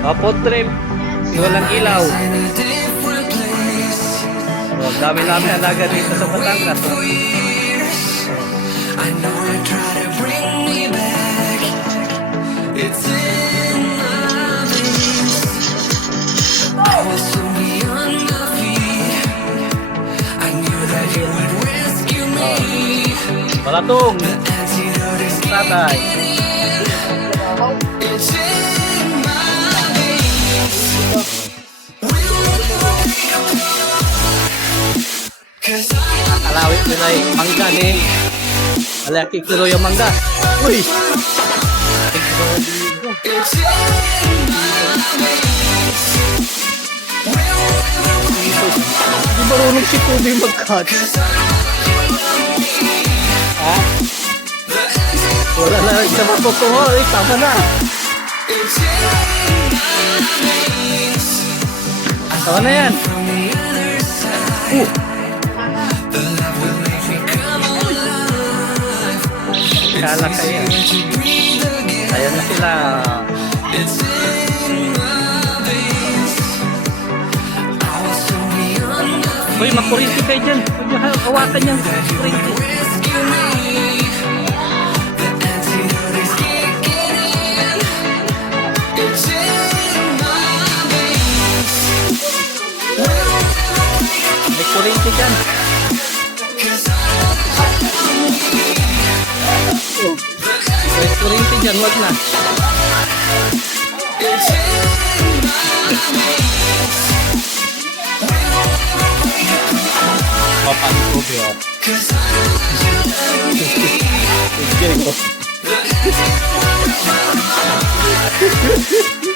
Food trip. Walang ilaw. Oh, dami-dami alaga dito sa Batangas. I know I try to bring me back. It's in my veins. I was so beyond my feet. I knew that you would rescue me. Balatong. The antidote is Tatay. it's in my veins. We'll never break apart. 'Cause Alawit nila mangga ni. Malaki kilo yung mangga. Uy! it's in my veins. Di marunong si Kubi mag-cut. Ha? Wala na rin siya matutuho. Eh, tama na. It's in my veins. Tama na yan. From the other side, the love will make me come alive. Kala kayo. To breathe again. Ayan na sila. It's in my veins. I was so beyond my feet. Uy, makurinti kayo dyan. Huwag niyo hawakan yan. Makurinti. Rescue me. The antidote is kicking in. It's in my veins. We'll never break apart. May kurinti dyan. 'Cause I May kurinti dyan. Huwag na. it's in my veins. Papan Kubi, oh. 'Cause I Sige, oh.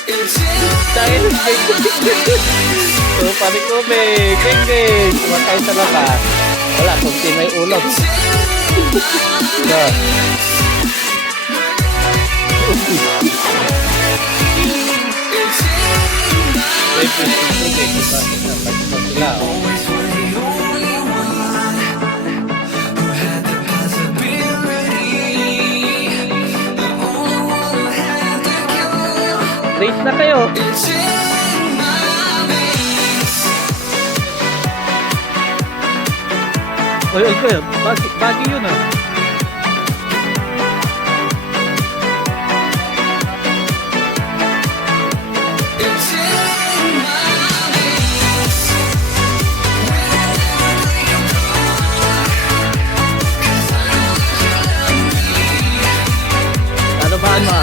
it's in Dahil, so, pari Kubi. Geng-geng. Sumakay sa labas. Wala, kung may ulam. So. May Kubi. Sila, oh. always were the only one who had the possibility. The only one who had the cure. Rate na kayo. It's in my veins. Oy, oy, kayo. Bagi yun, ah. It's in my veins. We'll never break apart. 'Cause Ano ba, ano?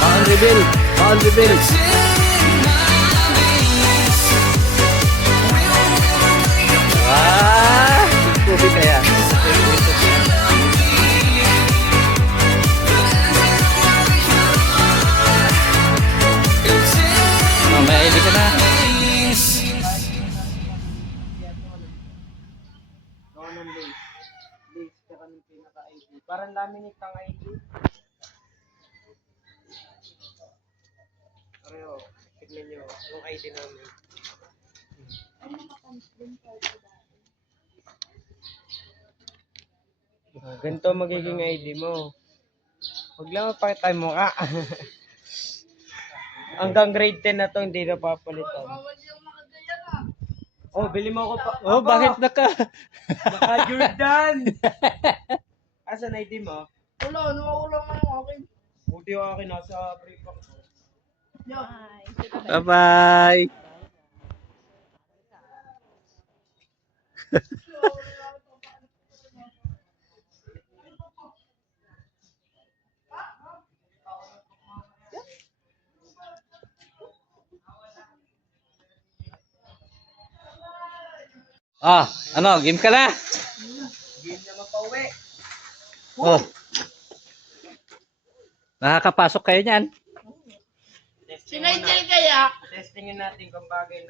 Baan reveal. Baan reveal. it's in my veins. We'll never break apart. Ah! Kubi kaya. It's in Mamaya hindi ka na. veins. Noon ng base. Base ka kami pinaka-ID. Parang laminate ang ID. Pareho. Tignan nyo yung ID namin. Ganito magiging ID mo. Huwag lang mapakita mo ka. Hanggang grade 10 na to, hindi na papalitan. Oh, bili mo ako pa. Oh, bakit naka? Baka Jordan! Asan ID mo? Wala, nawawala mo yung akin. Buti yung akin nasa brief ako. Bye-bye. Ah, ano, game ka na? Game na mapauwi. Oh. Nakakapasok kayo niyan. Testing Si muna. Nigel kaya? Testingin natin kung bagay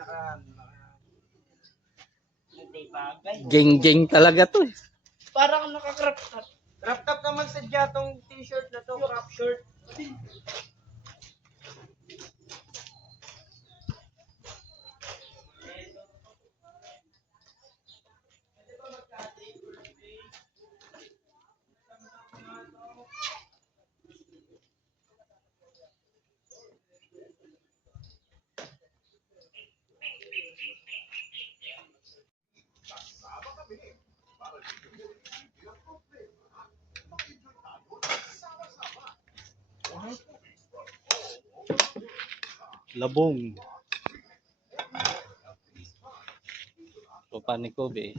hindi bagay. Geng-geng talaga to. Eh. Parang nakakrap top. Crop top naman sadya tong t-shirt na to, crop shirt. Labong. Sopa ni Kobe.